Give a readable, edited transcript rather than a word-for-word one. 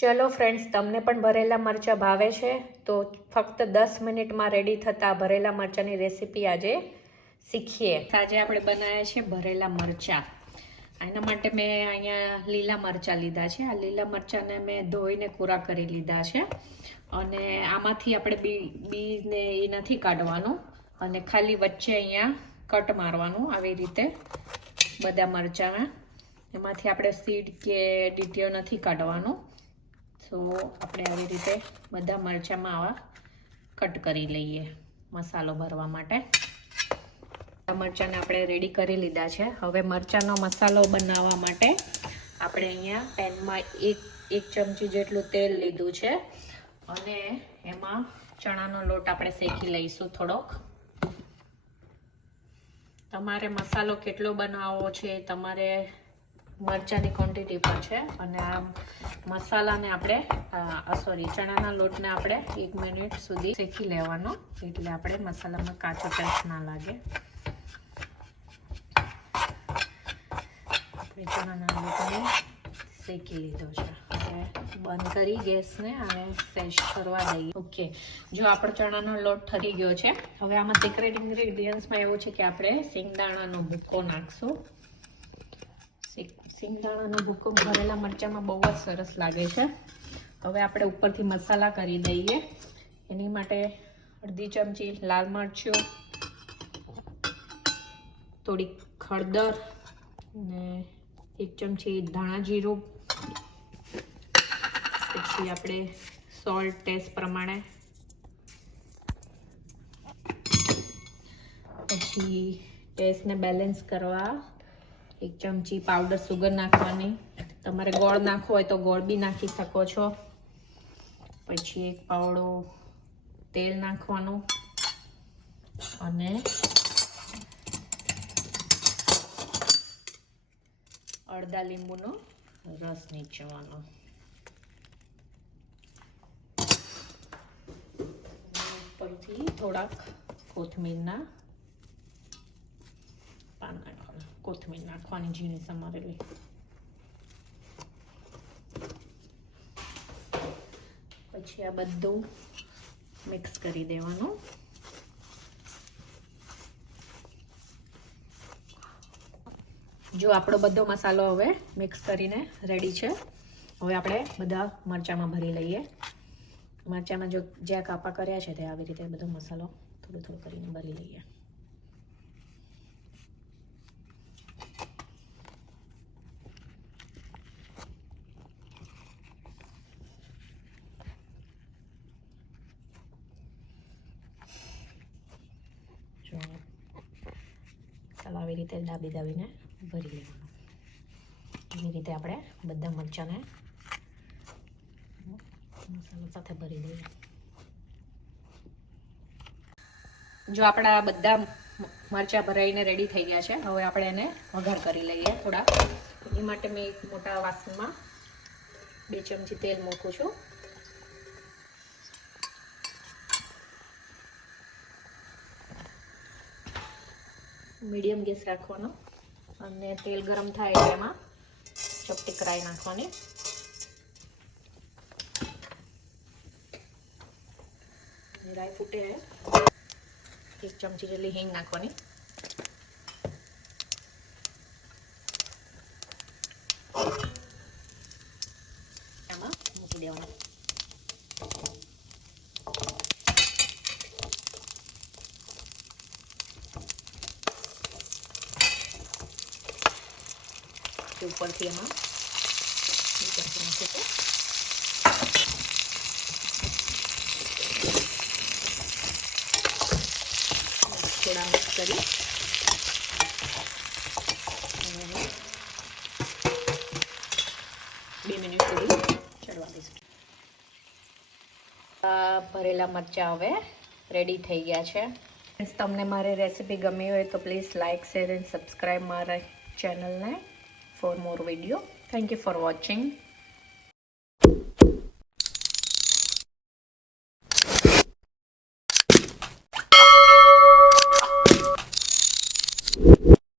ચલો ફ્રેન્ડ્સ, તમને પણ ભરેલા મરચાં ભાવે છે તો ફક્ત 10 મિનિટમાં રેડી થતા ભરેલા મરચાંની રેસીપી આજે શીખીએ. આજે આપણે બનાવ્યા છે ભરેલા મરચાં. એના માટે મેં અહીંયા લીલા મરચાં લીધા છે. આ લીલા મરચાંને મેં ધોઈને કોરા કરી લીધા છે અને આમાંથી આપણે બીને એ નથી કાઢવાનું અને ખાલી વચ્ચે અહીંયા કટ મારવાનું આવી રીતે બધા મરચાંમાં. એમાંથી આપણે સીડ કે ડીટીઓ નથી કાઢવાનું. તો આપણે આવી રીતે બધા મરચાંમાં આવા કટ કરી લઈએ મસાલો ભરવા માટે. મરચાંને આપણે રેડી કરી લીધા છે. હવે મરચાંનો મસાલો બનાવવા માટે આપણે અહીંયા પેનમાં એક ચમચી જેટલું તેલ લીધું છે અને એમાં ચણાનો લોટ આપણે શેકી લઈશું થોડોક. તમારે મસાલો કેટલો બનાવવો છે તમારે મરચાંની ક્વોન્ટિટી પર છે. અને આ મસાલાને આપણે ચણાના લોટને આપણે 1 મિનિટ સુધી શેકી લેવાનો, એટલે આપણે મસાલામાં કાચો ટેસ્ટ ના લાગે. આપણે ચણાના લોટને શેકી લીધો છે. હવે બંધ કરી ગેસને અને સેશ કરવા દઈએ. ઓકે, જો આપણો ચણાનો લોટ ઠરી ગયો છે. હવે આમાં સિક્રેટ ઇન્ગ્રેડિયન્ટ્સમાં એવું છે કે આપણે સિંગદાણાનો ભૂકો નાખશું. સિંગદાણાનો ભૂકો ભરેલા મરચાંમાં બહુ જ સરસ લાગે છે. હવે આપણે ઉપરથી મસાલા કરી દઈએ. એની માટે અડધી ચમચી લાલ મરચું, થોડી હળદર અને 1 ચમચી ધાણા જીરું, પછી આપણે સોલ્ટ ટેસ્ટ પ્રમાણે, પછી ટેસ્ટને બેલેન્સ કરવા 1 ચમચી પાવડર સુગર નાખવાની. તમારે ગોળ નાખવો હોય તો ગોળ બી નાખી શકો છો. પછી 1 પાવડો તેલ નાખવાનું અને અડધા લીંબુનો રસ નીચવાનો. ઉપરથી થોડાક કોથમીરના પાન નાખવાના. કોથમીર નાખવાની ઝીણી સમારેલી. પછી આ બધું મિક્સ કરી દેવાનું. જો આપણો બધો મસાલો હવે મિક્સ કરીને રેડી છે. હવે આપણે બધા મરચાંમાં ભરી લઈએ. મરચાંમાં જો જ્યાં કાપા કર્યા છે તે આવી રીતે બધો મસાલો થોડું થોડું કરીને ભરી લઈએ. ચાલો આવી રીતે દાબીને ભરી લેવાનું. એવી રીતે આપણે બધા મરચાંને મસાલા સાથે ભરી દઈએ. જો આપણા બધા મરચાં ભરાઈને રેડી થઈ ગયા છે. હવે આપણે એને વઘાર કરી લઈએ થોડા. એ માટે મેં એક મોટા વાસણમાં 2 ચમચી તેલ મૂકું છું. મીડિયમ ગેસ રાખવાનો અને તેલ ગરમ થાય એટલે એમાં ચપટી કરાઈ નાખવાની. રાઈ ફૂટે 1 ચમચી જેટલી હિંગ નાખવાની. એમાં મૂકી દેવાનું. ઉપરથી એમાં થોડા મિક્સ કરી 2 મિનિટ સુધી ચડવા દઈશું. ભરેલા મરચાં હવે રેડી થઈ ગયા છે. તમને મારી રેસીપી ગમી હોય તો please like, share and subscribe મારા ચેનલને for more video. Thank you for watching.